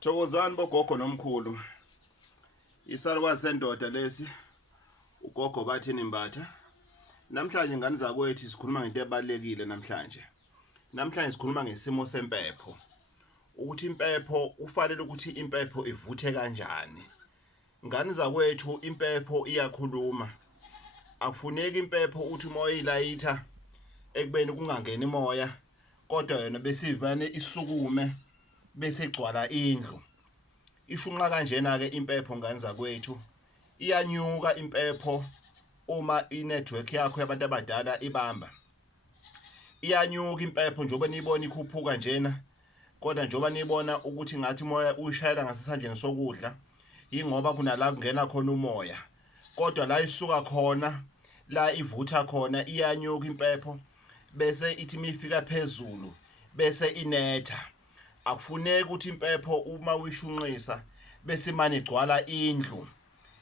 Thokozani bogogo nomkhulu. Isalukwazi sendoda lesi uGogo Bathini Mbatha. Namhlanje ngani zakwethu sikhuluma ngento ebalekile namhlanje. Namhlanje sikhuluma ngesimo sempepho. Ukuthi impepho ufanele ukuthi impepho ivuthe kanjani. Ngani zakwethu impepho iyakhuluma. Akufuneki impepho uthi umoya ilayitha ekubeni kungangeni imoya kodwa yena besivane isukume bese igcwala indlu. Ishunqa kanjena ke impepho ngani zakwethu iyanyuka impepho uma inetwork yakho yabantu abadala ibamba. Iyanyuka impepho njoba niyibona ikhuphuka njena kodwa njoba niyibona ukuthi ngathi moya uyishayela ngasesandleni sokudla ingoba kunala kungena khona umoya kodwa la isuka khona la ivutha khona iyanyuka impepho bese ithi mifika phezulu bese inetha. Akufuneki ukuthi impepho uma uyishunqisa bese manje igcwala indlu.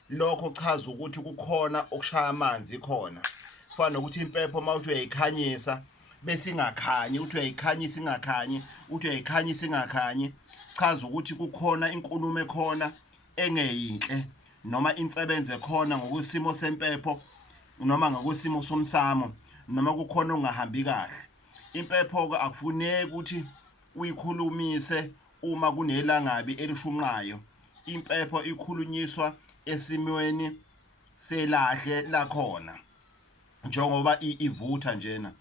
Lokho chaza ukuthi kukhona okushaya amanzi khona. Fana nokuthi impepho mawuthi uyayikhanyisa bese ingakhanyi, uthi uyayikhanyisa ingakhanyi, uthi uyayikhanyisa ingakhanyi. Chaza ukuthi kukhona inkulumo ekhona engeyinhle noma insebenze khona ngokusimo sempepho noma ngokusimo somsamo noma kukhona ongahambi kahle. Impepho ke akufuneki ukuthi uyikhulumise uma kunelangabi elishunqayo. Impepho ikhulunyiswa esimweni selahle lakhona njengoba ivutha njena.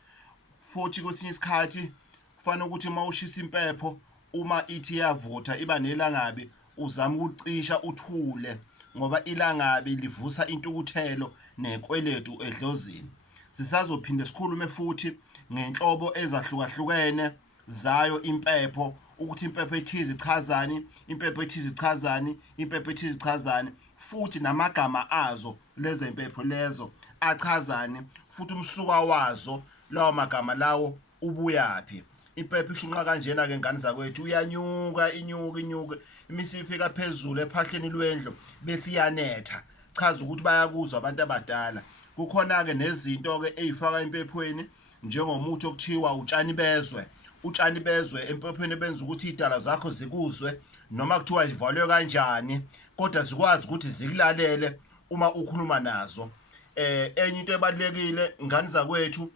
Futhi kwesinye isikhathi kufanele ukuthi mawushisa impepho uma ithi yavutha iba nelangabi uzama ukucisha uthule ngoba ilangabi livusa intukuthelo nekweletu edlozini. Sisazophinde sikhulume futhi ngenhlobo ezahlukahlukene zayo impepho ukuthi impepho ethize ichazani, impepho ethize ichazani, impepho ethize ichazani futhi namagama azo lezo impepho lezo achazani futhi umsuka wazo lawo magama lawo ubuyaphi. Impepho ishunqa kanjena ke ngani zakwethu uyanyuka inyuka imisifika phezulu ephahleni lwendlu bese iyanetha. Chaza ukuthi bayakuzwa abantu abadala. Kukhona ke nezinto ke ezifaka impephweni njengomuthi okuthiwa utshani bezwe. Utshani bezwe empephweni benza ukuthi idala zakho zikuzwe noma kuthiwa ivalwe kanjani kodwa zikwazi ukuthi zikulalele uma ukhuluma nazo. Enye into ebalekile ngani zakwethu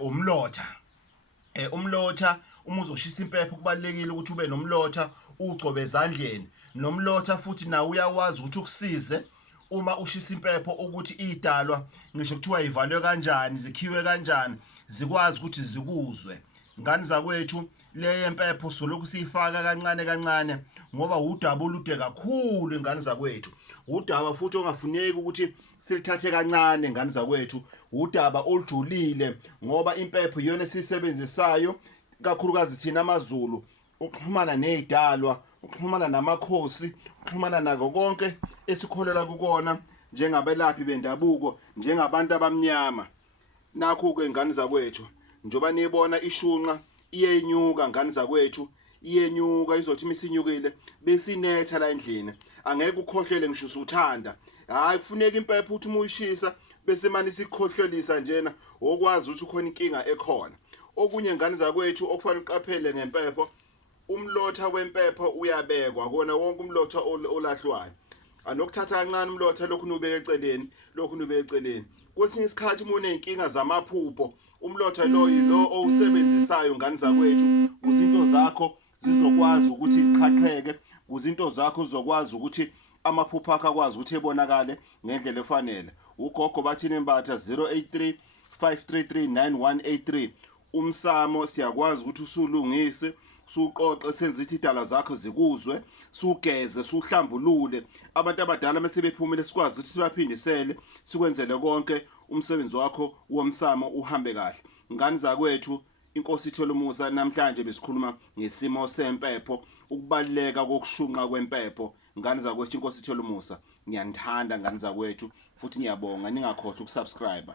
umlotha. Umlotha uma uzoshisa impepho kubalekile ukuthi ube nomlotha ugcobe ezandleni. Nomlotha futhi nawe uyawazi ukuthi ukusize uma ushisa impepho ukuthi idalwa ngisho kuthiwa ivalwe kanjani zikhiwe kanjani zikwazi ukuthi zikuzwe. Ngani zakwethu le impepho soloko siyifaka kancane ngoba udaba olude kakhulu ingane zakwethu. Udaba futhi ongafuneki ukuthi silithathe kancane ngani zakwethu. Udaba olujulile ngoba impepho iyona esisebenzisayo kakhulukazi thina amaZulu ukuxhumana nezidalwa, ukuxhumana namakhosi, ukuxhumana nako konke esikholela kukona njengabelaphi bendabuko, njengabantu abamnyama. Nakho ke ngani zakwethu njoba niyibona ishunqa iyenyuka ngani zakwethu iyenyuka izothi misinyukile bese inetha la endlini. Angeke ukhohlele ngisho usuthanda. Hayi kufuneka impepho uthi uyishisa bese manje sikhohlelisa njena okwazi ukuthi ukhona inkinga ekhona. Okunye ngani zakwethu okufanele uqaphele ngempepho umlotha wempepho uyabekwa kona wonke umlotha olahlwayo. Anokuthatha kancane umlotha lokhu nubeke eceleni. Kwesinye isikhathi uma uneyinkinga zamaphupho umlotha lo yilo owusebenzisayo ngani zakwethu kuzinto zakho zizokwazi ukuthi iqhaqheke, kuzinto zakho zizokwazi ukuthi amaphupho akho akwazi ukuthi ebonakale ngendlela efanele. uGogo Bathini Mbatha 083 533 9183. Umsamo siyakwazi ukuthi usulungise suqoqe senze ithi idala zakho zikuzwe, sugeze, suhlambulule. Abantu abadala mase bephumile sikwazi ukuthi sibaphindisele sikwenzele konke umsebenzi wakho womsamo uhambe kahle. Ngani zakwethu inkosi ithole umusa. Namhlanje besikhuluma ngesimo sempepho, ukubaleka kokushunqa kwempepho. Ngani zakwethu inkosi ithole umusa. Ngiyanithanda ngani zakwethu futhi ngiyabonga ningakhohlwa ukusubscribe.